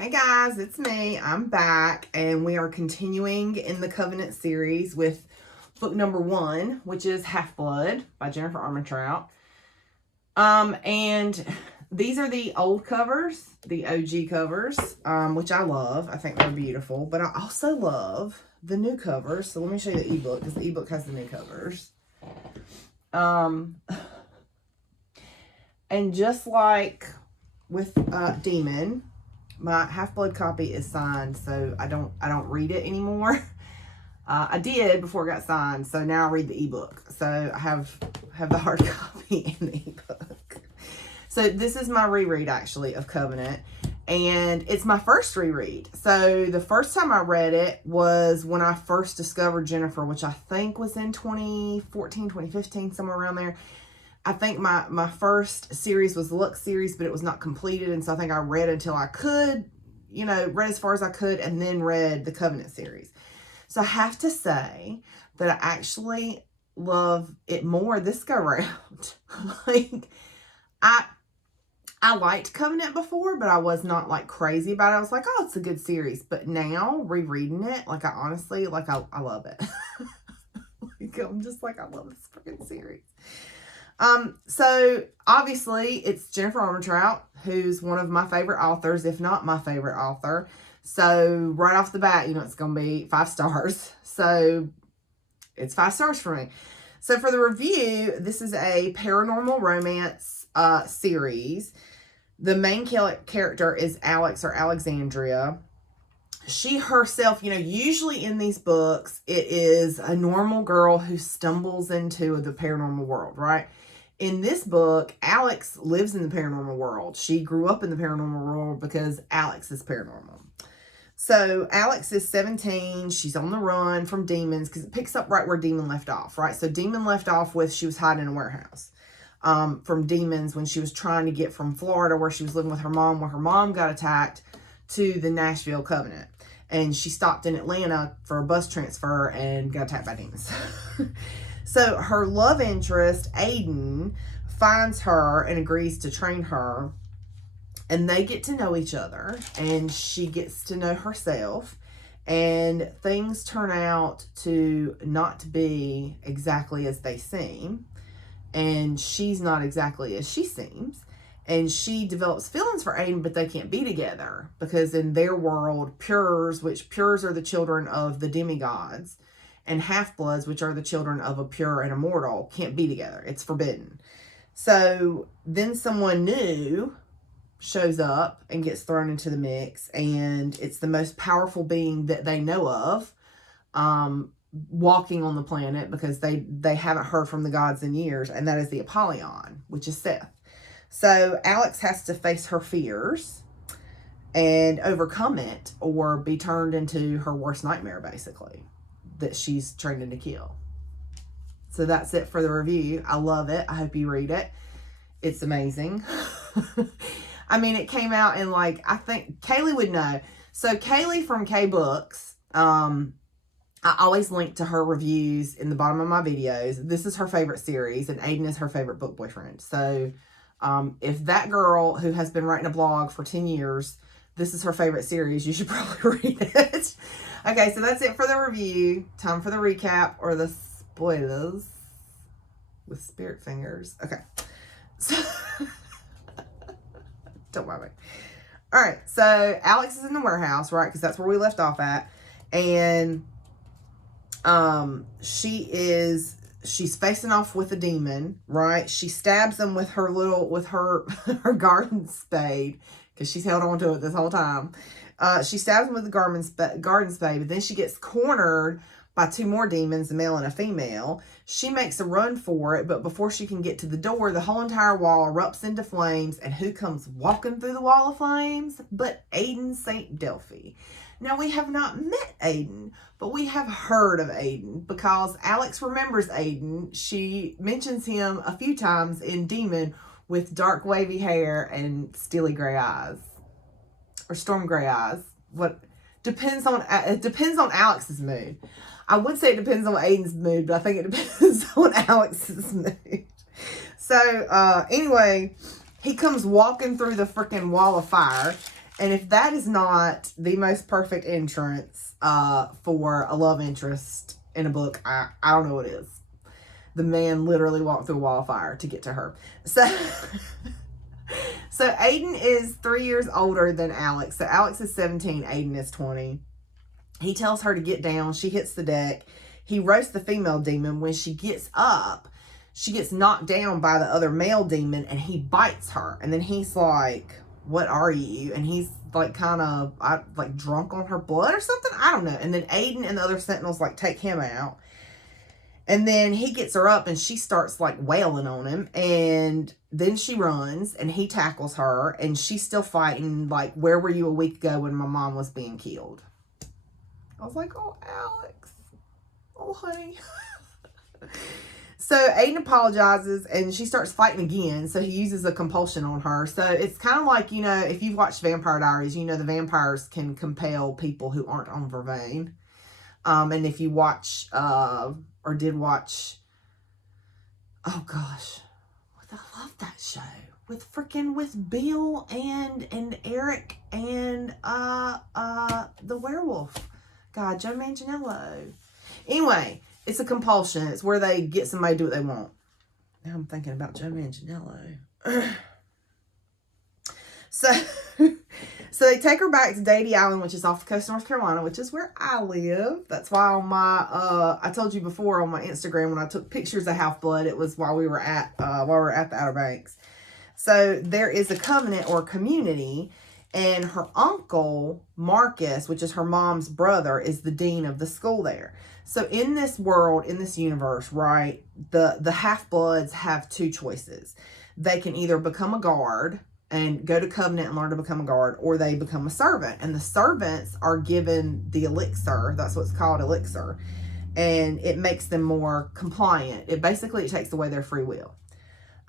Hey guys, it's me. I'm back, and we are continuing in the Covenant series with book number 1, which is Half-Blood by Jennifer Armentrout. And these are the old covers, the OG covers, which I love. I think they're beautiful, but I also love the new covers. So let me show you the ebook, because the ebook has the new covers. And just like with Demon, my Half-Blood copy is signed, so I don't read it anymore. I did before it got signed, so now I read the ebook. So I have the hard copy and the ebook. So this is my reread, actually, of Covenant, and it's my first reread. So the first time I read it was when I first discovered Jennifer, which I think was in 2014, 2015, somewhere around there. I think my first series was the Lux series, but it was not completed. And so I think I read until I could, read as far as I could, and then read the Covenant series. So I have to say that I actually love it more this go round. Like, I liked Covenant before, but I was not like crazy about it. I was like, oh, it's a good series. But now rereading it, like I honestly, like I love it. Like, I'm just like, I love this freaking series. So obviously it's Jennifer Armentrout, who's one of my favorite authors, if not my favorite author. So right off the bat, it's going to be 5 stars. So it's 5 stars for me. So for the review, this is a paranormal romance, series. The main character is Alex, or Alexandria. She herself, usually in these books, it is a normal girl who stumbles into the paranormal world, right? In this book, Alex lives in the paranormal world. She grew up in the paranormal world because Alex is paranormal. So Alex is 17. She's on the run from demons, because it picks up right where Demon left off, right? So Demon left off with she was hiding in a warehouse from demons when she was trying to get from Florida, where she was living with her mom, where her mom got attacked, to the Nashville Covenant. And she stopped in Atlanta for a bus transfer and got attacked by demons. So her love interest, Aiden, finds her and agrees to train her. And they get to know each other. And she gets to know herself. And things turn out to not be exactly as they seem. And she's not exactly as she seems. And she develops feelings for Aiden, but they can't be together. Because in their world, Pures, which Pures are the children of the demigods, and Half-Bloods, which are the children of a pure and immortal, can't be together. It's forbidden. So then someone new shows up and gets thrown into the mix. And it's the most powerful being that they know of, walking on the planet, because they haven't heard from the gods in years. And that is the Apollyon, which is Seth. So Alex has to face her fears and overcome it, or be turned into her worst nightmare, basically, that she's training to kill. So that's it for the review. I love it. I hope you read it. It's amazing. I mean, it came out in, like, I think Kaylee would know. So Kaylee from K Books, I always link to her reviews in the bottom of my videos. This is her favorite series, and Aiden is her favorite book boyfriend. So if that girl, who has been writing a blog for 10 years, this is her favorite series, you should probably read it. Okay, so that's it for the review. Time for the recap, or the spoilers with spirit fingers. Okay. So, don't mind me. All right, so Alex is in the warehouse, right? Because that's where we left off at. And she's facing off with a demon, right? She stabs him with her her garden spade, because she's held on to it this whole time. She stabs him with the garden spade, but then she gets cornered by 2 more demons, a male and a female. She makes a run for it, but before she can get to the door, the whole entire wall erupts into flames, and who comes walking through the wall of flames but Aiden St. Delphi. Now, we have not met Aiden, but we have heard of Aiden, because Alex remembers Aiden. She mentions him a few times in Demon, with dark wavy hair and steely gray eyes, or storm gray eyes. It depends on Alex's mood. I would say it depends on Aiden's mood, but I think it depends on Alex's mood. So anyway, he comes walking through the freaking wall of fire, And if that is not the most perfect entrance for a love interest in a book, I don't know what is. The man literally walked through a wall of fire to get to her. So Aiden is 3 years older than Alex. So Alex is 17, Aiden is 20. He tells her to get down. She hits the deck. He roasts the female demon. When she gets up, she gets knocked down by the other male demon, and he bites her. And then he's like, what are you? And he's like kind of like drunk on her blood or something. I don't know. And then Aiden and the other sentinels like take him out. And then he gets her up and she starts like wailing on him. And then she runs and he tackles her, and she's still fighting like, where were you a week ago when my mom was being killed? I was like, oh, Alex. Oh, honey. So Aiden apologizes and she starts fighting again. So he uses a compulsion on her. So it's kind of like, you know, if you've watched Vampire Diaries, you know the vampires can compel people who aren't on Vervain. And if you watch, or did watch, oh gosh, I love that show with Bill and Eric and the werewolf guy, Joe Manganiello. Anyway, it's a compulsion. It's where they get somebody to do what they want. Now I'm thinking about Joe Manganiello. So they take her back to Deity Island, which is off the coast of North Carolina, which is where I live. That's why on my, I told you before on my Instagram when I took pictures of Half-Blood, it was while we were at the Outer Banks. So there is a covenant or community, and her uncle, Marcus, which is her mom's brother, is the dean of the school there. So in this world, in this universe, right, the Half-Bloods have two choices. They can either become a guard and go to Covenant and learn to become a guard, or they become a servant. And the servants are given the elixir. That's what's called elixir. And it makes them more compliant. It takes away their free will.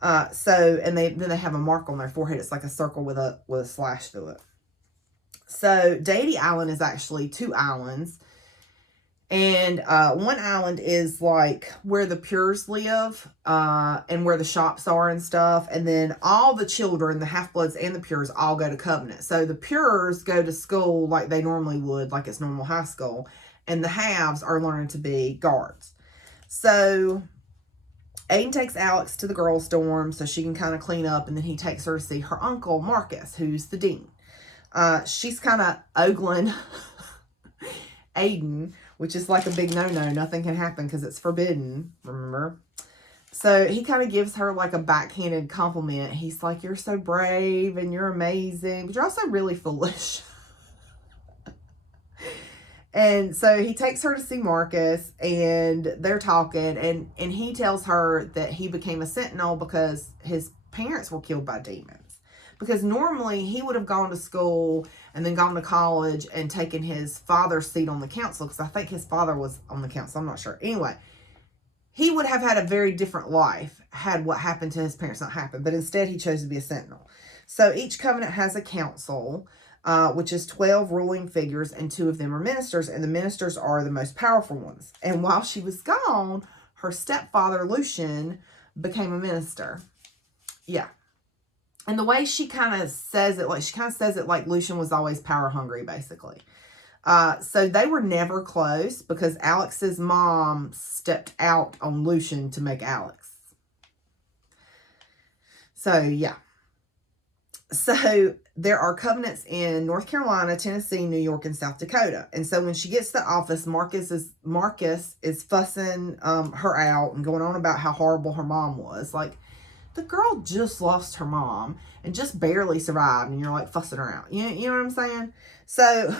And then they have a mark on their forehead. It's like a circle with a slash through it. So Deity Island is actually 2 islands. And one island is like where the Pures live, and where the shops are and stuff. And then all the children, the Half-Bloods and the Pures, all go to Covenant. So the Pures go to school like they normally would, like it's normal high school. And the Halves are learning to be guards. So Aiden takes Alex to the girls' dorm so she can kind of clean up. And then he takes her to see her uncle, Marcus, who's the dean. She's kind of ogling Aiden, which is like a big no-no. Nothing can happen because it's forbidden, remember? So he kind of gives her like a backhanded compliment. He's like, you're so brave and you're amazing, but you're also really foolish. And so he takes her to see Marcus, and they're talking, and he tells her that he became a sentinel because his parents were killed by demons. Because normally he would have gone to school and then gone to college and taken his father's seat on the council, because I think his father was on the council. I'm not sure. Anyway, he would have had a very different life had what happened to his parents not happened. But instead, he chose to be a sentinel. So each covenant has a council, which is 12 ruling figures, and 2 of them are ministers. And the ministers are the most powerful ones. And while she was gone, her stepfather, Lucian, became a minister. Yeah. And the way she kind of says it, like Lucian was always power hungry, basically. So they were never close because Alex's mom stepped out on Lucian to make Alex. So, yeah. So there are covenants in North Carolina, Tennessee, New York, and South Dakota. And so when she gets to the office, Marcus is fussing her out and going on about how horrible her mom was. Like, the girl just lost her mom and just barely survived, and you're like fussing her out. You know what I'm saying? So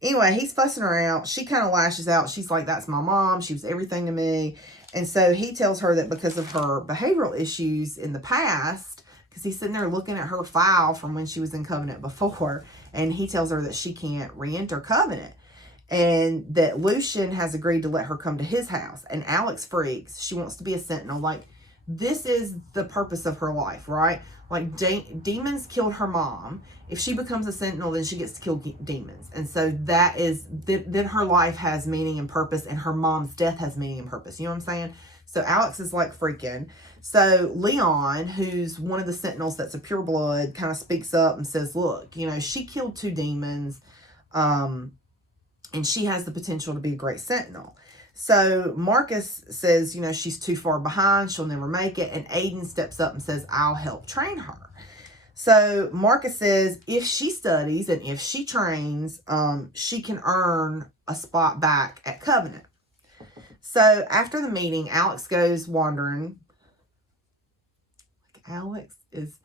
anyway, he's fussing her out. She kind of lashes out. She's like, that's my mom. She was everything to me. And so he tells her that because of her behavioral issues in the past, because he's sitting there looking at her file from when she was in Covenant before, and he tells her that she can't re-enter Covenant. And that Lucian has agreed to let her come to his house. And Alex freaks. She wants to be a sentinel. Like, this is the purpose of her life, right? Like, demons killed her mom. If she becomes a sentinel, then she gets to kill demons. And so that is, then her life has meaning and purpose, and her mom's death has meaning and purpose. You know what I'm saying? So Alex is like freaking. So Leon, who's one of the Sentinels that's a pureblood, kind of speaks up and says, look, you know, she killed 2 demons, and she has the potential to be a great Sentinel. So Marcus says, you know, she's too far behind, she'll never make it, and Aiden steps up and says, I'll help train her. So Marcus says if she studies and if she trains, she can earn a spot back at Covenant. So after the meeting, Alex goes wandering. Alex is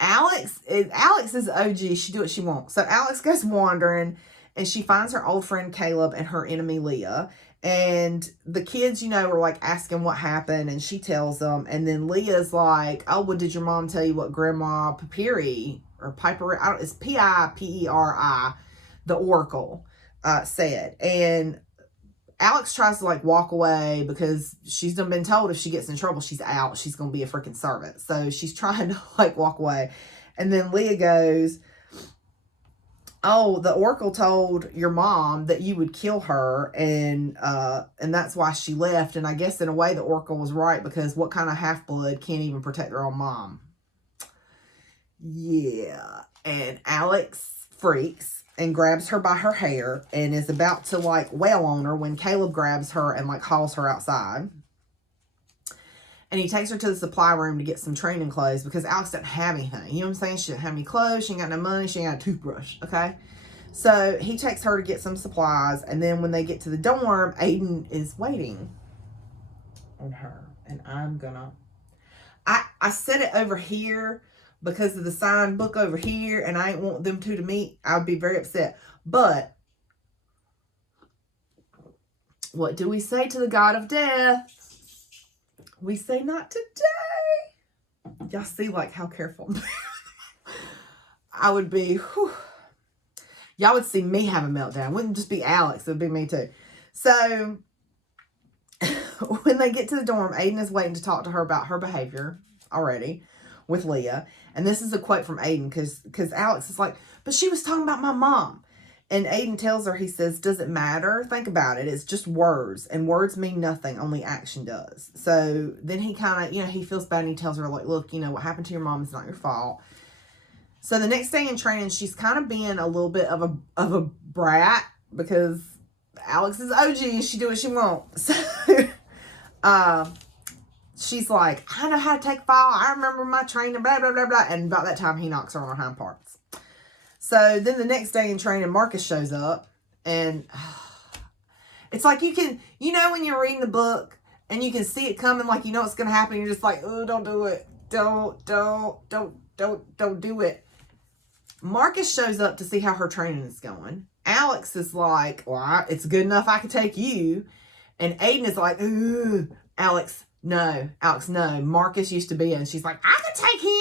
OG. She do what she wants. So Alex goes wandering, and she finds her old friend Caleb and her enemy Leah. And the kids, you know, are like asking what happened, and she tells them. And then Leah's like, "Oh, well, did your mom tell you what Grandma Papiri or Piper? It's Piperi, the Oracle, said." And Alex tries to like walk away because she's done been told if she gets in trouble, she's out. She's going to be a freaking servant. So she's trying to like walk away. And then Leah goes, "Oh, the Oracle told your mom that you would kill her. And that's why she left. And I guess in a way the Oracle was right, because what kind of half-blood can't even protect their own mom?" Yeah. And Alex freaks and grabs her by her hair and is about to like wail on her when Caleb grabs her and like hauls her outside. And he takes her to the supply room to get some training clothes because Alex doesn't have anything. You know what I'm saying? She doesn't have any clothes. She ain't got no money. She ain't got a toothbrush. Okay. So he takes her to get some supplies. And then when they get to the dorm, Aiden is waiting on her. And I'm gonna, I set it over here because of the signed book over here, and I ain't want them two to meet. I would be very upset. But what do we say to the God of Death? We say not today. Y'all see like how careful I would be. Whew. Y'all would see me have a meltdown. It wouldn't just be Alex. It would be me too. So when they get to the dorm, Aiden is waiting to talk to her about her behavior already with Leah. And this is a quote from Aiden because Alex is like, "But she was talking about my mom." And Aiden tells her, he says, "Does it matter? Think about it. It's just words. And words mean nothing. Only action does." So then he kind of, you know, he feels bad and he tells her, like, "Look, you know, what happened to your mom is not your fault." So the next day in training, she's kind of being a little bit of a brat because Alex is OG and she do what she wants. So she's like, "I know how to take fire. I remember my training, blah, blah, blah, blah." And about that time, he knocks her on her hind parts. So then the next day in training, Marcus shows up. And it's like you know when you're reading the book and you can see it coming, like you know what's going to happen. You're just like, "Oh, don't do it. Don't do it." Marcus shows up to see how her training is going. Alex is like, "Well, it's good enough I can take you." And Aiden is like, "Ooh, Alex, no. Marcus used to be." And she's like, "I can take him.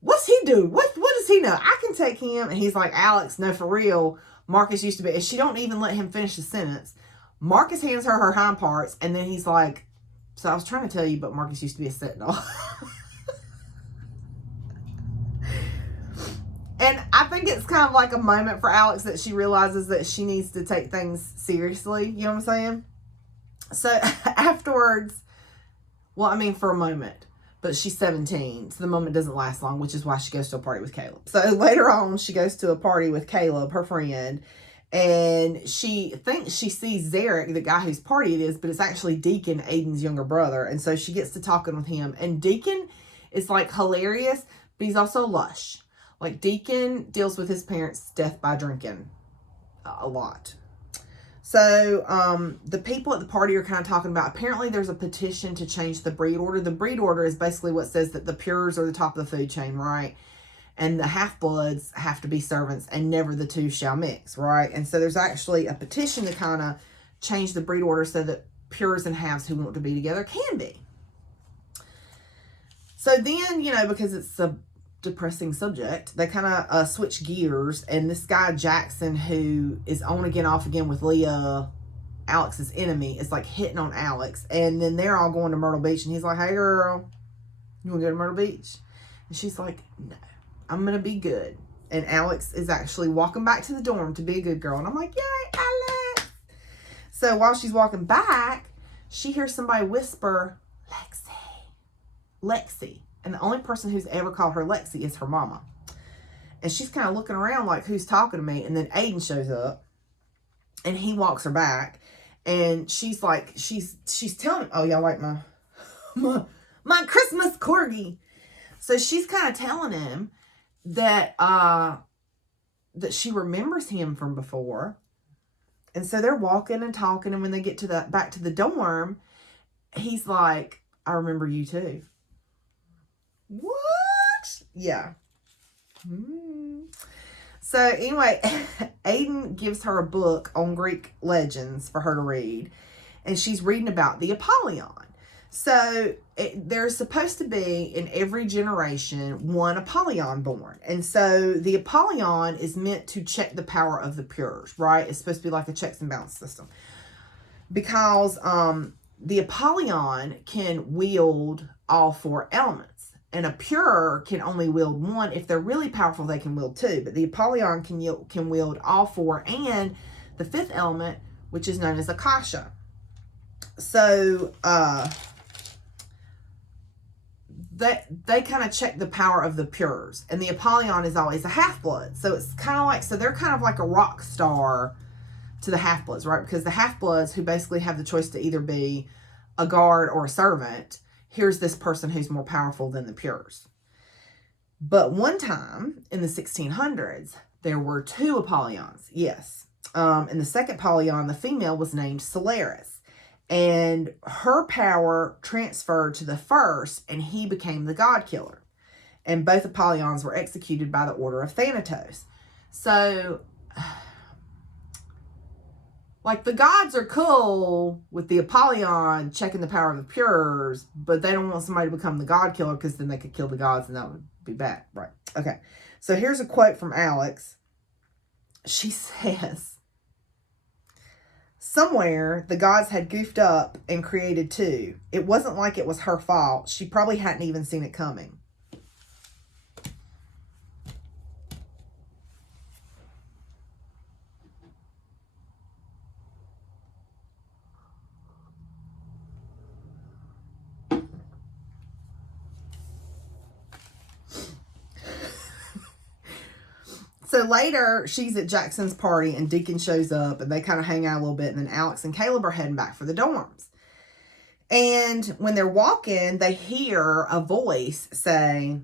What's he do? What does he know? I can take him." And he's like, "Alex, no, for real. Marcus used to be." And she don't even let him finish the sentence. Marcus hands her hind parts. And then he's like, "So I was trying to tell you, but Marcus used to be a Sentinel." And I think it's kind of like a moment for Alex that she realizes that she needs to take things seriously. You know what I'm saying? So afterwards, well, I mean, for a moment, but she's 17. So the moment doesn't last long, which is why she goes to a party with Caleb. So later on, she goes to a party with Caleb, her friend, and she thinks she sees Zarek, the guy whose party it is, but it's actually Deacon, Aiden's younger brother. And so she gets to talking with him. And Deacon is like hilarious, but he's also lush. Like Deacon deals with his parents' death by drinking a lot. So the people at the party are kind of talking about, apparently there's a petition to change the breed order. The breed order is basically what says that the pures are the top of the food chain, right? And the half-bloods have to be servants and never the two shall mix, right? And so there's actually a petition to kind of change the breed order so that pures and halves who want to be together can be. So then, you know, because it's a depressing subject, they kind of switch gears, and this guy Jackson, who is on again off again with Leah, Alex's enemy, is like hitting on Alex. And then they're all going to Myrtle Beach, and he's like, "Hey girl, you want to go to Myrtle Beach?" And she's like, "No, I'm gonna be good." And Alex is actually walking back to the dorm to be a good girl, and I'm like, "Yay, Alex!" So while she's walking back, she hears somebody whisper, "Lexi." Lexi. And the only person who's ever called her Lexi is her mama. And she's kind of looking around like, who's talking to me? And then Aiden shows up and he walks her back. And she's like, she's telling, oh, y'all like my Christmas corgi. So she's kind of telling him that, that she remembers him from before. And so they're walking and talking. And when they get to back to the dorm, he's like, I remember you too. What? Yeah. So anyway, Aiden gives her a book on Greek legends for her to read. And she's reading about the Apollyon. So there's supposed to be in every generation one Apollyon born. And so the Apollyon is meant to check the power of the pures, right? It's supposed to be like a checks and balance system. Because the Apollyon can wield all four elements. And a pure can only wield one. If they're really powerful, they can wield two. But the Apollyon can wield all four and the fifth element, which is known as Akasha. So they kind of check the power of the pures. And the Apollyon is always a half-blood. So it's kind of like, so they're kind of like a rock star to the half-bloods, right? Because the half-bloods, who basically have the choice to either be a guard or a servant, here's this person who's more powerful than the pures. But one time in the 1600s, there were two Apollyons. Yes. And the second Apollyon, the female, was named Solaris. And her power transferred to the first, and he became the god killer. And both Apollyons were executed by the order of Thanatos. So, like, the gods are cool with the Apollyon checking the power of the pures, but they don't want somebody to become the god killer because then they could kill the gods and that would be bad. Right. Okay. So here's a quote from Alex. She says, somewhere the gods had goofed up and created two. It wasn't like it was her fault. She probably hadn't even seen it coming. So later, she's at Jackson's party and Deacon shows up and they kind of hang out a little bit. And then Alex and Caleb are heading back for the dorms. And when they're walking, they hear a voice say,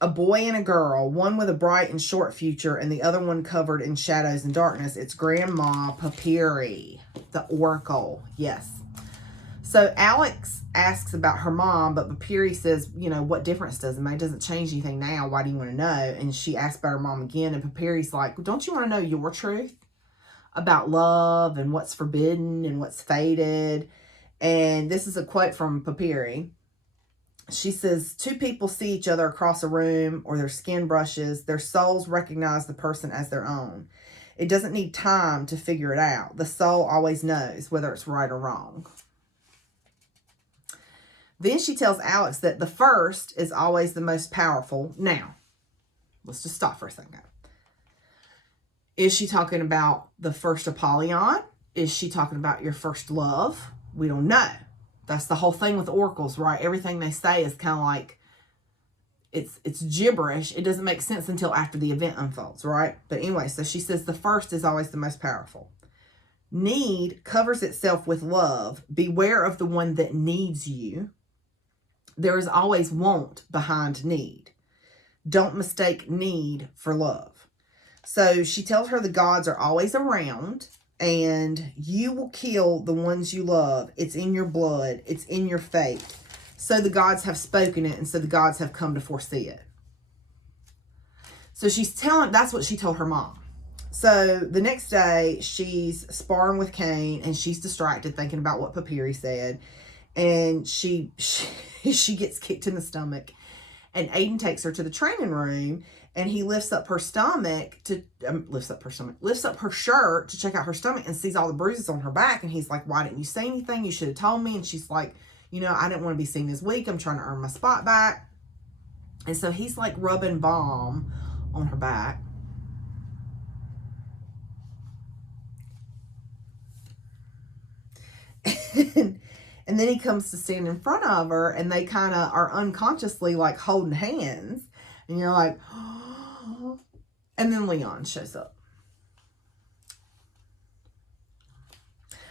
a boy and a girl, one with a bright and short future and the other one covered in shadows and darkness. It's Grandma Papyri, the Oracle. Yes. So Alex asks about her mom, but Papyri says, you know, what difference does it make? It doesn't change anything now. Why do you want to know? And she asks about her mom again, and Papyri's like, don't you want to know your truth about love and what's forbidden and what's fated? And this is a quote from Papyri. She says, two people see each other across a room or their skin brushes. Their souls recognize the person as their own. It doesn't need time to figure it out. The soul always knows whether it's right or wrong. Then she tells Alex that the first is always the most powerful. Now, let's just stop for a second. Is she talking about the first Apollyon? Is she talking about your first love? We don't know. That's the whole thing with oracles, right? Everything they say is kind of like, it's gibberish. It doesn't make sense until after the event unfolds, right? But anyway, so she says the first is always the most powerful. Need covers itself with love. Beware of the one that needs you. There is always want behind need. Don't mistake need for love. So she tells her the gods are always around and you will kill the ones you love. It's in your blood. It's in your fate. So the gods have spoken it, and so the gods have come to foresee it. So that's what she told her mom. So the next day she's sparring with Cain and she's distracted thinking about what Papyri said. And she gets kicked in the stomach, and Aiden takes her to the training room, and he lifts up her shirt to check out her stomach and sees all the bruises on her back. And he's like, why didn't you say anything? You should have told me. And she's like, you know, I didn't want to be seen as weak. I'm trying to earn my spot back. And so he's like rubbing balm on her back. And then he comes to stand in front of her, and they kind of are unconsciously like holding hands. And you're like, oh. And then Leon shows up.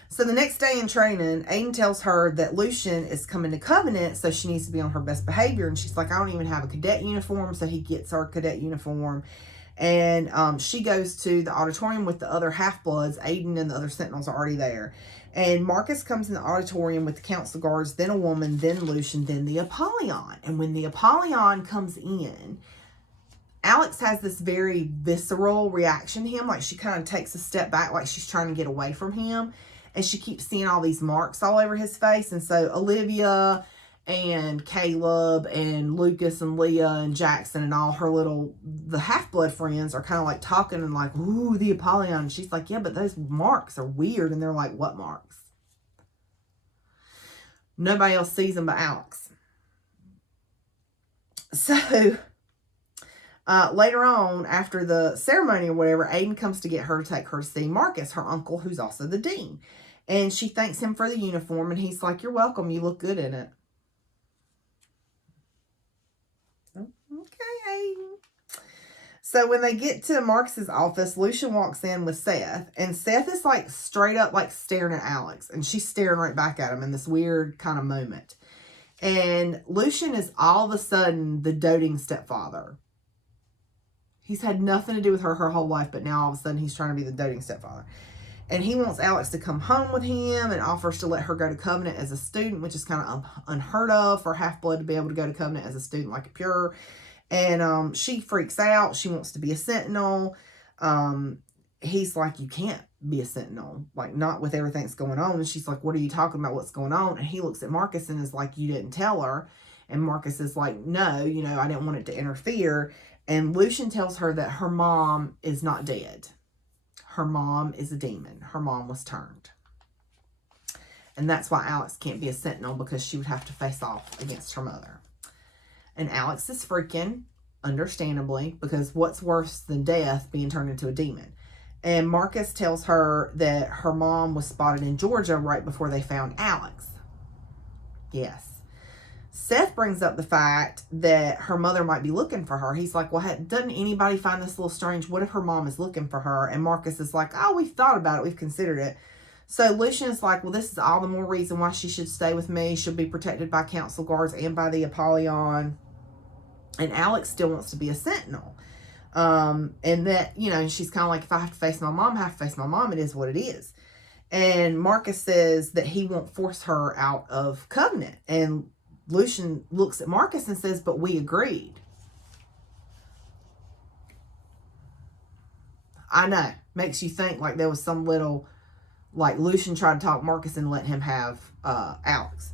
So the next day in training, Aiden tells her that Lucian is coming to Covenant, so she needs to be on her best behavior. And she's like, I don't even have a cadet uniform. So he gets her cadet uniform. And she goes to the auditorium with the other Half-Bloods. Aiden and the other Sentinels are already there. And Marcus comes in the auditorium with the council guards, then a woman, then Lucian, then the Apollyon. And when the Apollyon comes in, Alex has this very visceral reaction to him. Like she kind of takes a step back, like she's trying to get away from him. And she keeps seeing all these marks all over his face. And so Olivia and Caleb and Lucas and Leah and Jackson and all her the Half-Blood friends are kind of like talking and like, ooh, the Apollyon. And she's like, yeah, but those marks are weird. And they're like, what marks? Nobody else sees them but Alex. So later on, after the ceremony or whatever, Aiden comes to get her to take her to see Marcus, her uncle, who's also the dean. And she thanks him for the uniform, and he's like, you're welcome. You look good in it. Okay, Aiden. So when they get to Marcus's office, Lucian walks in with Seth. And Seth is like straight up like staring at Alex. And she's staring right back at him in this weird kind of moment. And Lucian is all of a sudden the doting stepfather. He's had nothing to do with her whole life, but now all of a sudden he's trying to be the doting stepfather. And he wants Alex to come home with him and offers to let her go to Covenant as a student, which is kind of unheard of for Half-Blood to be able to go to Covenant as a student like a pure. And she freaks out. She wants to be a Sentinel. He's like, you can't be a Sentinel, like not with everything that's going on. And she's like, what are you talking about? What's going on? And he looks at Marcus and is like, you didn't tell her. And Marcus is like, no, I didn't want it to interfere. And Lucian tells her that her mom is not dead. Her mom is a demon. Her mom was turned. And that's why Alex can't be a Sentinel, because she would have to face off against her mother. And Alex is freaking, understandably, because what's worse than death, being turned into a demon? And Marcus tells her that her mom was spotted in Georgia right before they found Alex. Yes. Seth brings up the fact that her mother might be looking for her. He's like, well, doesn't anybody find this a little strange? What if her mom is looking for her? And Marcus is like, oh, we've thought about it. We've considered it. So Lucian is like, well, this is all the more reason why she should stay with me. She'll be protected by council guards and by the Apollyon. And Alex still wants to be a Sentinel. And that, she's kind of like, if I have to face my mom, I have to face my mom. It is what it is. And Marcus says that he won't force her out of Covenant. And Lucian looks at Marcus and says, but we agreed. I know. Makes you think like there was some little, like Lucian tried to talk Marcus and let him have Alex.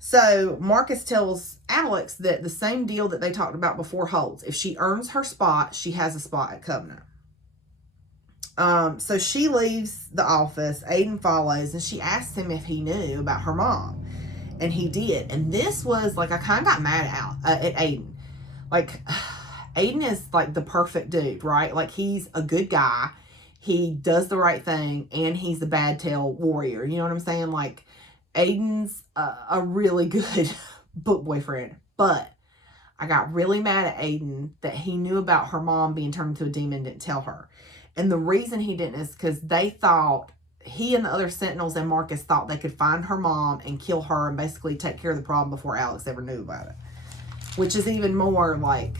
So Marcus tells Alex that the same deal that they talked about before holds. If she earns her spot, she has a spot at Covenant. So she leaves the office. Aiden follows, and she asks him if he knew about her mom. And he did. And this was like, I kind of got mad at Aiden. Like, Aiden is like the perfect dude, right? Like, he's a good guy. He does the right thing. And he's a bad tail warrior. You know what I'm saying? Like, Aiden's a really good book boyfriend. But I got really mad at Aiden that he knew about her mom being turned into a demon and didn't tell her. And the reason he didn't is because they thought, he and the other Sentinels and Marcus thought they could find her mom and kill her and basically take care of the problem before Alex ever knew about it. Which is even more like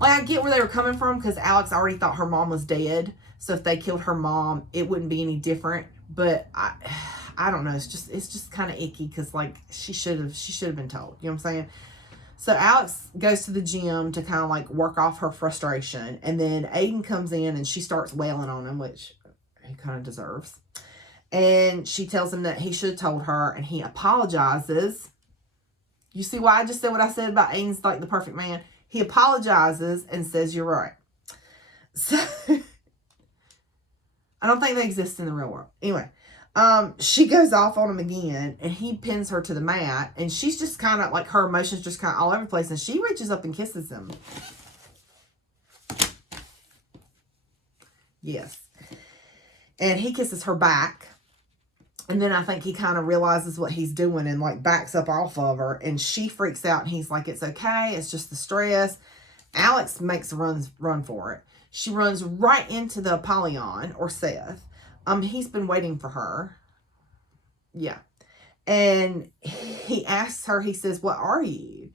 I get where they were coming from, because Alex already thought her mom was dead. So if they killed her mom, it wouldn't be any different. But I don't know. It's just kind of icky, because like she should have been told. You know what I'm saying? So Alex goes to the gym to kind of like work off her frustration. And then Aiden comes in and she starts wailing on him, which he kind of deserves. And she tells him that he should have told her, and he apologizes. You see why I just said what I said about Aiden's like the perfect man? He apologizes and says, you're right. So, I don't think they exist in the real world. Anyway, she goes off on him again, and he pins her to the mat, and she's just kind of like, her emotions just kind of all over the place, and she reaches up and kisses him. Yes. And he kisses her back. And then I think he kind of realizes what he's doing and like backs up off of her, and she freaks out and he's like, it's okay, it's just the stress. Alex makes a run for it. She runs right into the Apollyon, or Seth. He's been waiting for her. Yeah. And he asks her, he says, what are you?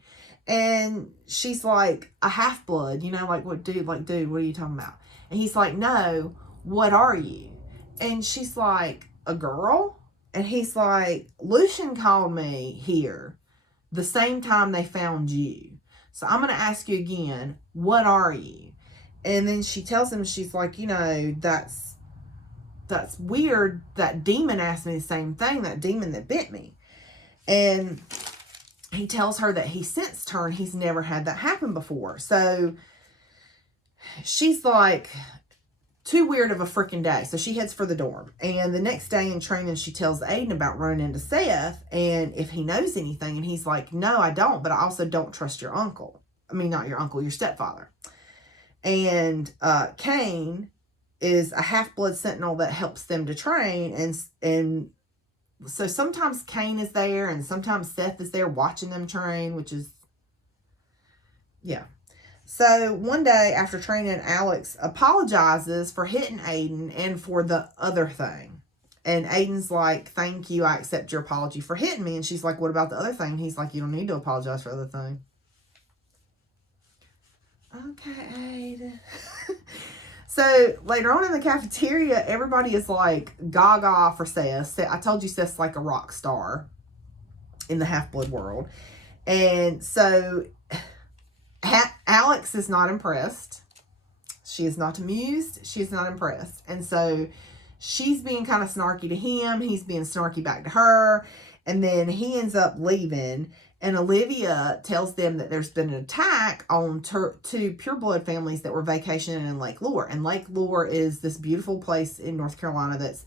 And she's like, a half-blood, you know, like, what, dude, what are you talking about? And he's like, no, what are you? And she's like, a girl? And he's like, Lucian called me here the same time they found you. So I'm going to ask you again, what are you? And then she tells him, she's like, you know, that's weird. That demon asked me the same thing, that demon that bit me. And he tells her that he sensed her and he's never had that happen before. So she's like, too weird of a freaking day. So she heads for the dorm. And the next day in training, she tells Aiden about running into Seth and if he knows anything. And he's like, no, I don't. But I also don't trust your uncle. I mean, not your uncle, your stepfather. And Kane is a half-blood sentinel that helps them to train. And so sometimes Kane is there and sometimes Seth is there watching them train, which is, yeah. So one day after training, Alex apologizes for hitting Aiden and for the other thing. And Aiden's like, thank you, I accept your apology for hitting me. And she's like, what about the other thing? And he's like, you don't need to apologize for the other thing. Okay, Aiden. So later on in the cafeteria, everybody is like gaga for Seth. I told you Seth's like a rock star in the half-blood world. And so Alex is not impressed. She is not amused. She is not impressed. And so she's being kind of snarky to him. He's being snarky back to her. And then he ends up leaving. And Olivia tells them that there's been an attack on two pureblood families that were vacationing in Lake Lure. And Lake Lure is this beautiful place in North Carolina that's,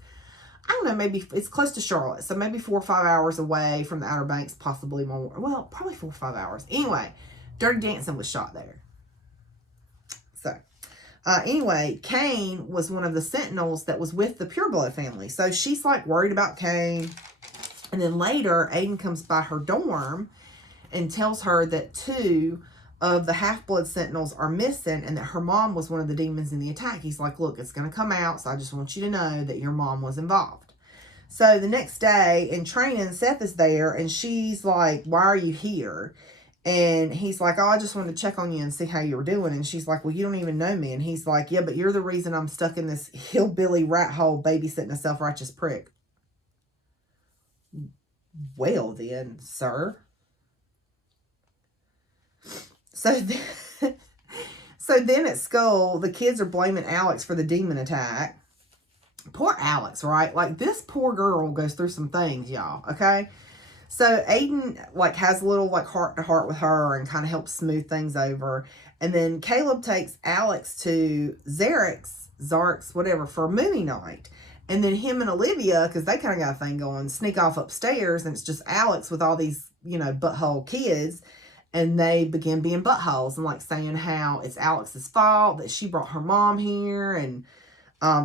I don't know, maybe it's close to Charlotte. So maybe 4 or 5 hours away from the Outer Banks, possibly more. Well, probably 4 or 5 hours. Anyway, Dirty Dancing was shot there. So, anyway, Kane was one of the sentinels that was with the pureblood family. So she's like worried about Kane. And then later, Aiden comes by her dorm and tells her that 2 of the half-blood sentinels are missing and that her mom was one of the demons in the attack. He's like, look, it's going to come out, so I just want you to know that your mom was involved. So the next day in training, Seth is there and she's like, why are you here? And he's like, oh, I just wanted to check on you and see how you were doing. And she's like, well, you don't even know me. And he's like, yeah, but you're the reason I'm stuck in this hillbilly rat hole babysitting a self-righteous prick. Well then, sir. So then at school, the kids are blaming Alex for the demon attack. Poor Alex, right? Like, this poor girl goes through some things, y'all, okay? So Aiden, like, has a little, like, heart-to-heart with her and kind of helps smooth things over. And then Caleb takes Alex to Zark's, whatever, for a movie night. And then him and Olivia, because they kind of got a thing going, sneak off upstairs, and it's just Alex with all these, you know, butthole kids. And they begin being buttholes and, like, saying how it's Alex's fault that she brought her mom here and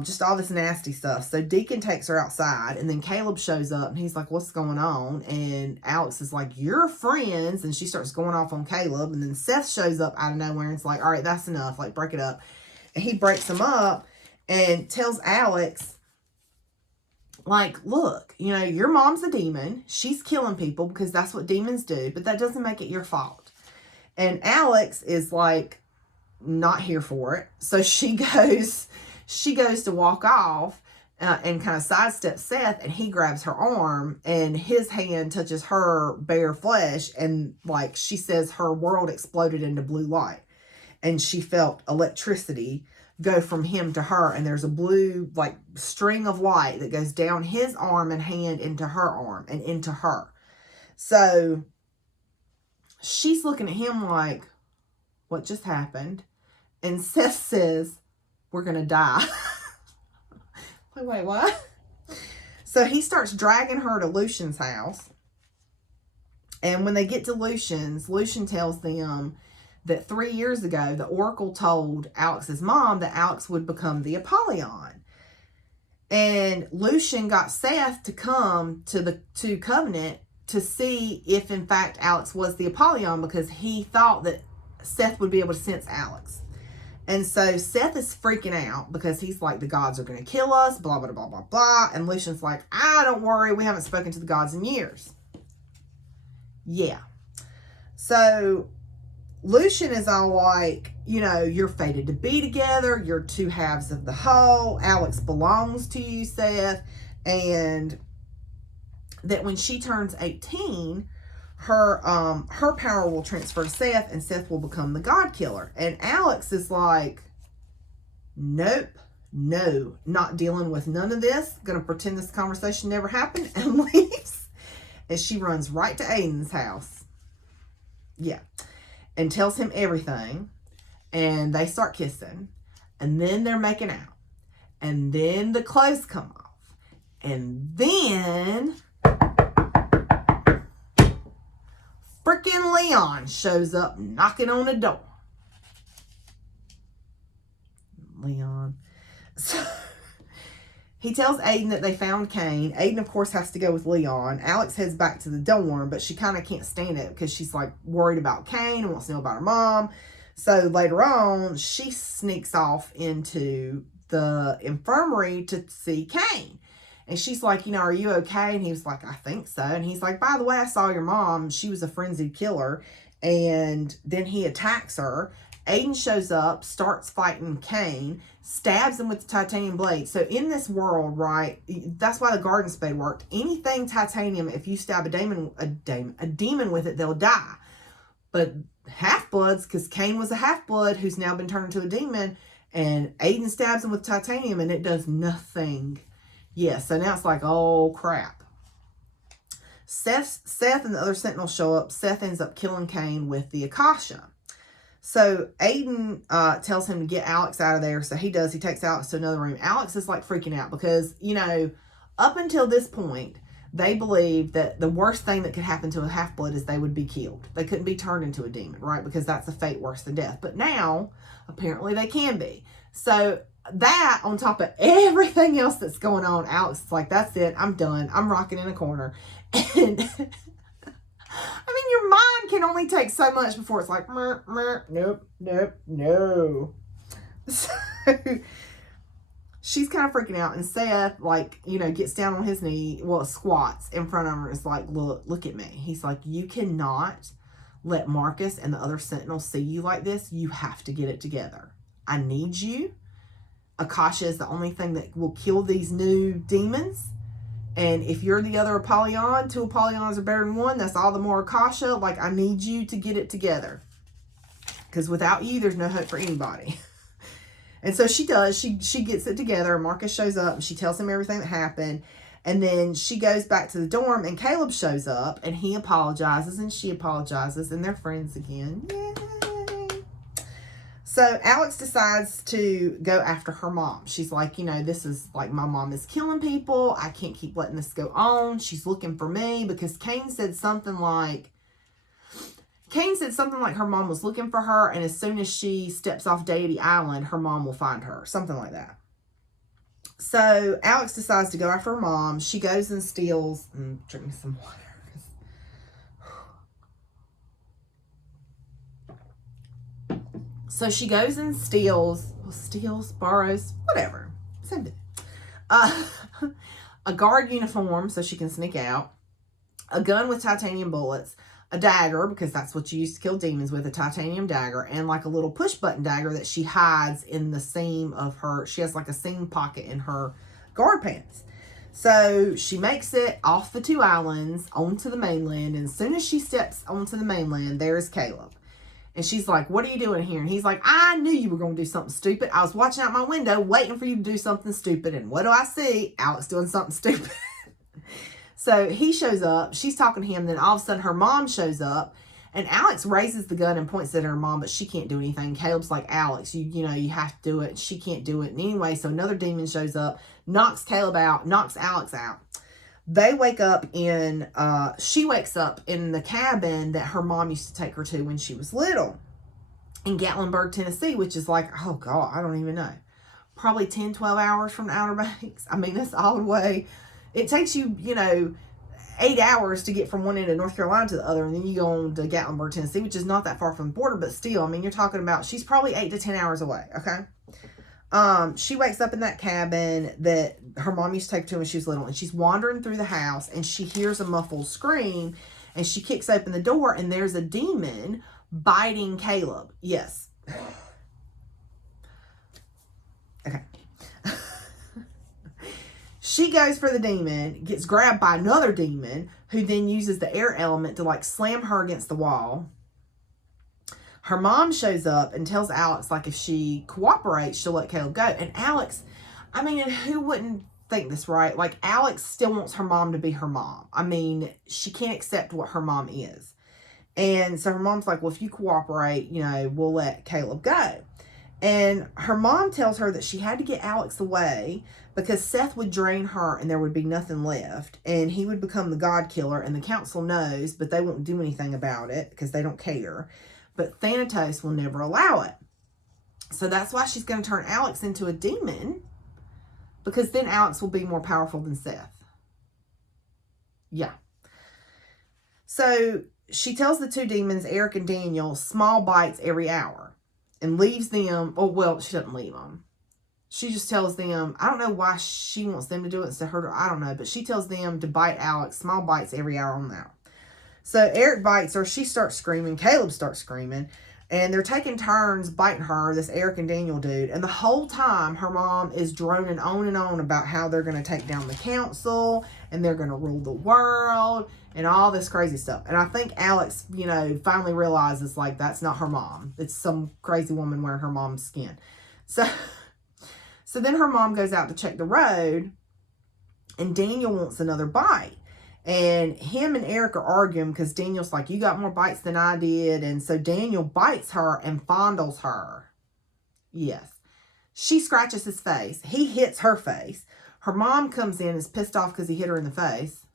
just all this nasty stuff. So Deacon takes her outside, and then Caleb shows up, and he's like, what's going on? And Alex is like, you're friends. And she starts going off on Caleb. And then Seth shows up out of nowhere, and it's like, all right, that's enough. Like, break it up. And he breaks them up and tells Alex, like, look, you know, your mom's a demon. She's killing people because that's what demons do, but that doesn't make it your fault. And Alex is like, not here for it. So she goes to walk off and kind of sidesteps Seth, and he grabs her arm and his hand touches her bare flesh. And like, she says her world exploded into blue light and she felt electricity go from him to her, and there's a blue like string of light that goes down his arm and hand into her arm and into her. So she's looking at him like, what just happened? And Seth says, we're gonna die. Like, wait, what? So he starts dragging her to Lucian's house, and when they get to Lucian's, Lucian tells them that 3 years ago, the Oracle told Alex's mom that Alex would become the Apollyon. And Lucian got Seth to come to Covenant to see if in fact Alex was the Apollyon, because he thought that Seth would be able to sense Alex. And so Seth is freaking out because he's like, the gods are going to kill us, blah, blah, blah, blah, blah. And Lucian's like, don't worry, we haven't spoken to the gods in years. Yeah. So Lucian is all like, you're fated to be together. You're two halves of the whole. Alex belongs to you, Seth. And that when she turns 18, her power will transfer to Seth, and Seth will become the God Killer. And Alex is like, nope, no, not dealing with none of this. Gonna pretend this conversation never happened, and leaves. And she runs right to Aiden's house. Yeah. And tells him everything. And they start kissing. And then they're making out. And then the clothes come off. And then freaking Leon shows up knocking on the door. Leon. So he tells Aiden that they found Cain. Aiden, of course, has to go with Leon. Alex heads back to the dorm, but she kind of can't stand it because she's like worried about Cain and wants to know about her mom. So later on, she sneaks off into the infirmary to see Cain. And she's like, are you okay? And he was like, I think so. And he's like, by the way, I saw your mom. She was a frenzied killer. And then he attacks her. Aiden shows up, starts fighting Cain, stabs him with the titanium blade. So in this world, right, that's why the garden spade worked. Anything titanium, if you stab a demon with it, they'll die. But half-bloods, because Cain was a half-blood who's now been turned into a demon, and Aiden stabs him with titanium and it does nothing. Yeah, so now it's like, oh, crap. Seth and the other Sentinels show up. Seth ends up killing Cain with the Akasha. So Aiden tells him to get Alex out of there. So he does. He takes Alex to another room. Alex is like freaking out because, up until this point, they believed that the worst thing that could happen to a half-blood is they would be killed. They couldn't be turned into a demon, right? Because that's a fate worse than death. But now, apparently they can be. So that, on top of everything else that's going on, Alex is like, that's it. I'm done. I'm rocking in a corner. And your mind can only take so much before it's like, nope. So she's kind of freaking out. And Seth, gets down on his knee, squats in front of her and is like, look at me. He's like, you cannot let Marcus and the other Sentinels see you like this. You have to get it together. I need you. Akasha is the only thing that will kill these new demons. And if you're the other Apollyon, 2 Apollyons are better than 1. That's all the more Akasha. I need you to get it together. Because without you, there's no hope for anybody. And so she does. She gets it together. Marcus shows up and she tells him everything that happened. And then she goes back to the dorm and Caleb shows up and he apologizes and she apologizes and they're friends again. Yay! So Alex decides to go after her mom. She's like, this is like, my mom is killing people. I can't keep letting this go on. She's looking for me because Cain said something like her mom was looking for her. And as soon as she steps off Deity Island, her mom will find her. Something like that. So Alex decides to go after her mom. She goes and steals, drink me some water. So she goes and borrows, whatever. Same thing. A guard uniform so she can sneak out. A gun with titanium bullets. A dagger, because that's what you used to kill demons with, a titanium dagger. And a little push button dagger that she hides in the seam of her. She has a seam pocket in her guard pants. So she makes it off the 2 islands onto the mainland. And as soon as she steps onto the mainland, there's Caleb. And she's like, what are you doing here? And he's like, I knew you were going to do something stupid. I was watching out my window waiting for you to do something stupid. And what do I see? Alex doing something stupid. So he shows up. She's talking to him. Then all of a sudden her mom shows up. And Alex raises the gun and points it at her mom. But she can't do anything. Caleb's like, Alex, you have to do it. She can't do it. And anyway, so another demon shows up. Knocks Caleb out. Knocks Alex out. They wake up she wakes up in the cabin that her mom used to take her to when she was little in Gatlinburg, Tennessee, which is oh God, I don't even know. probably 10, 12 hours from the Outer Banks. I mean, that's all the way. It takes you, 8 hours to get from one end of North Carolina to the other, and then you go on to Gatlinburg, Tennessee, which is not that far from the border, but still, I mean, you're talking about, she's probably 8 to 10 hours away, okay? She wakes up in that cabin that her mom used to take her to when she was little, and she's wandering through the house, and she hears a muffled scream, and she kicks open the door, and there's a demon biting Caleb. Yes. Okay. She goes for the demon, gets grabbed by another demon, who then uses the air element to like slam her against the wall. Her mom shows up and tells Alex, like, if she cooperates, she'll let Caleb go. And Alex, I mean, and who wouldn't think this, right? Like, Alex still wants her mom to be her mom. I mean, she can't accept what her mom is. And so her mom's like, well, if you cooperate, we'll let Caleb go. And her mom tells her that she had to get Alex away because Seth would drain her and there would be nothing left. And he would become the God Killer, and the council knows, but they won't do anything about it because they don't care. But Thanatos will never allow it. So that's why she's going to turn Alex into a demon, because then Alex will be more powerful than Seth. Yeah. So she tells the two demons, Eric and Daniel, small bites every hour, and leaves them. Oh, well, she doesn't leave them. She just tells them, I don't know why she wants them to do it instead of her. I don't know. But she tells them to bite Alex, small bites every hour on that. So Eric bites her. She starts screaming. Caleb starts screaming. And they're taking turns biting her, this Eric and Daniel dude. And the whole time, her mom is droning on and on about how they're going to take down the council and they're going to rule the world and all this crazy stuff. And I think Alex, finally realizes, like, that's not her mom. It's some crazy woman wearing her mom's skin. So then her mom goes out to check the road, and Daniel wants another bite. And him and Eric are arguing because Daniel's like, you got more bites than I did. And so Daniel bites her and fondles her. Yes. She scratches his face. He hits her face. Her mom comes in and is pissed off because he hit her in the face.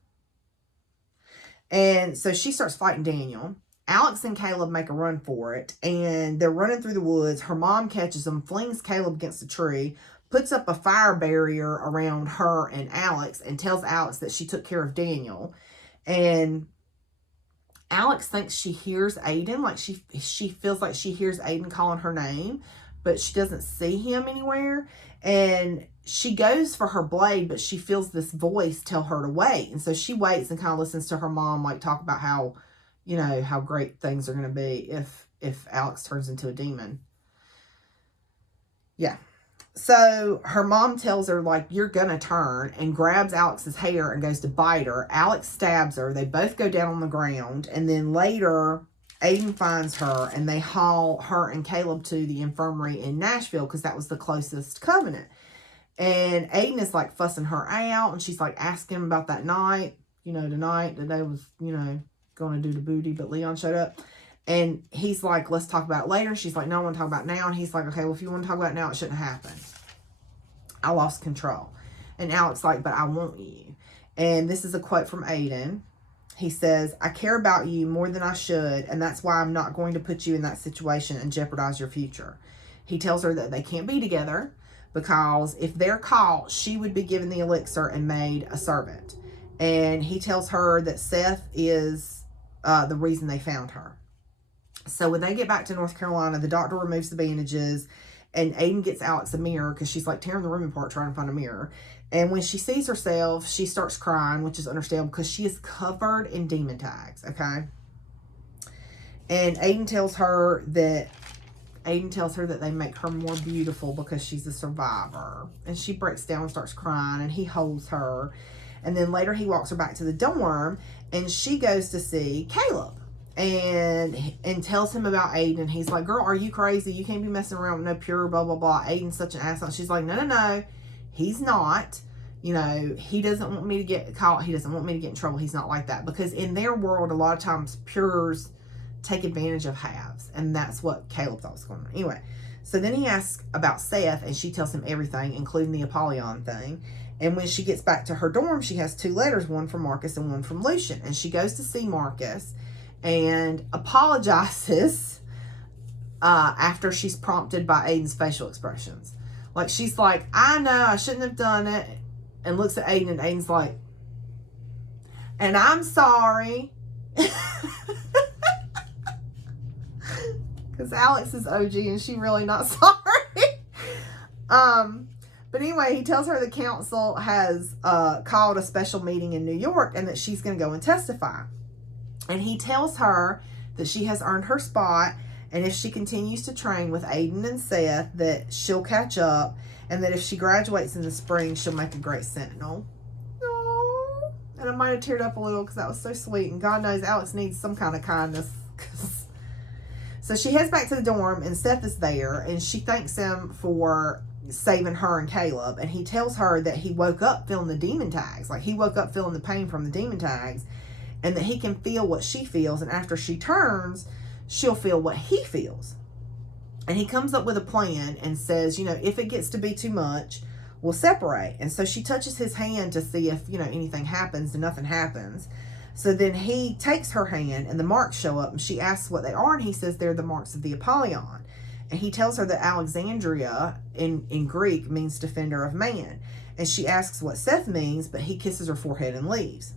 And so she starts fighting Daniel. Alex and Caleb make a run for it. And they're running through the woods. Her mom catches them, flings Caleb against a tree, puts up a fire barrier around her and Alex, and tells Alex that she took care of Daniel. And Alex thinks she hears Aiden, like she feels like she hears Aiden calling her name, but she doesn't see him anywhere. And she goes for her blade, but she feels this voice tell her to wait. And so she waits and kind of listens to her mom, like, talk about how, how great things are going to be if Alex turns into a demon. Yeah. So her mom tells her, like, you're going to turn, and grabs Alex's hair and goes to bite her. Alex stabs her. They both go down on the ground. And then later, Aiden finds her, and they haul her and Caleb to the infirmary in Nashville because that was the closest covenant. And Aiden is, like, fussing her out, and she's, like, asking him about that night, the night that they was, going to do the booty, but Leon showed up. And he's like, let's talk about it later. She's like, no, I want to talk about it now. And he's like, okay, well, if you want to talk about it now, it shouldn't happen. I lost control. And Alex like, but I want you. And this is a quote from Aiden. He says, I care about you more than I should, and that's why I'm not going to put you in that situation and jeopardize your future. He tells her that they can't be together because if they're caught, she would be given the elixir and made a servant. And he tells her that Seth is the reason they found her. So when they get back to North Carolina, the doctor removes the bandages, and Aiden gets Alex a mirror because she's like tearing the room apart trying to find a mirror. And when she sees herself, she starts crying, which is understandable because she is covered in demon tags, okay? And Aiden tells her that they make her more beautiful because she's a survivor. And she breaks down and starts crying, and he holds her. And then later he walks her back to the dorm, and she goes to see Caleb. And tells him about Aiden, and he's like, girl, are you crazy? You can't be messing around with no pure blah blah blah. Aiden's such an asshole. She's like, no, he's not. He doesn't want me to get caught. He doesn't want me to get in trouble. He's not like that. Because in their world, a lot of times pures take advantage of halves, and that's what Caleb thought was going on. Anyway, so then he asks about Seth, and she tells him everything, including the Apollyon thing. And when she gets back to her dorm, she has 2 letters, one from Marcus and one from Lucian. And she goes to see Marcus and apologizes after she's prompted by Aiden's facial expressions. Like, she's like, I know I shouldn't have done it. And looks at Aiden, and Aiden's like, and I'm sorry. Because Alex is OG and she really not sorry. But anyway, he tells her the council has called a special meeting in New York and that she's going to go and testify. And he tells her that she has earned her spot, and if she continues to train with Aiden and Seth, that she'll catch up, and that if she graduates in the spring, she'll make a great Sentinel. Aww. And I might have teared up a little because that was so sweet. And God knows Alex needs some kind of kindness. So she heads back to the dorm, and Seth is there, and she thanks him for saving her and Caleb. And he tells her that he woke up feeling the demon tags. Like, he woke up feeling the pain from the demon tags, and that he can feel what she feels. And after she turns, she'll feel what he feels. And he comes up with a plan and says, you know, if it gets to be too much, we'll separate. And so she touches his hand to see if, you know, anything happens, and nothing happens. So then he takes her hand, and the marks show up, and she asks what they are, and he says they're the marks of the Apollyon. And he tells her that Alexandria in Greek means defender of man. And she asks what Seth means, but he kisses her forehead and leaves.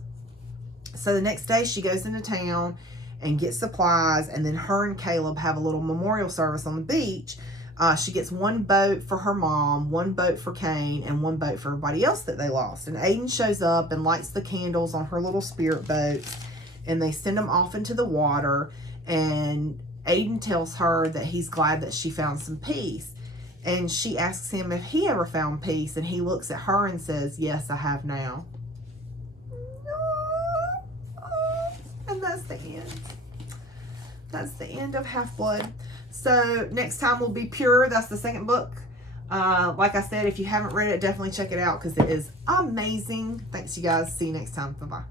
So the next day she goes into town and gets supplies, and then her and Caleb have a little memorial service on the beach. She gets one boat for her mom, one boat for Kane, and one boat for everybody else that they lost. And Aiden shows up and lights the candles on her little spirit boats, and they send them off into the water. And Aiden tells her that he's glad that she found some peace. And she asks him if he ever found peace, and he looks at her and says, yes, I have now. And that's the end. That's the end of Half-Blood. So next time will be Pure. That's the second book. Like I said, if you haven't read it, definitely check it out because it is amazing. Thanks, you guys. See you next time. Bye-bye.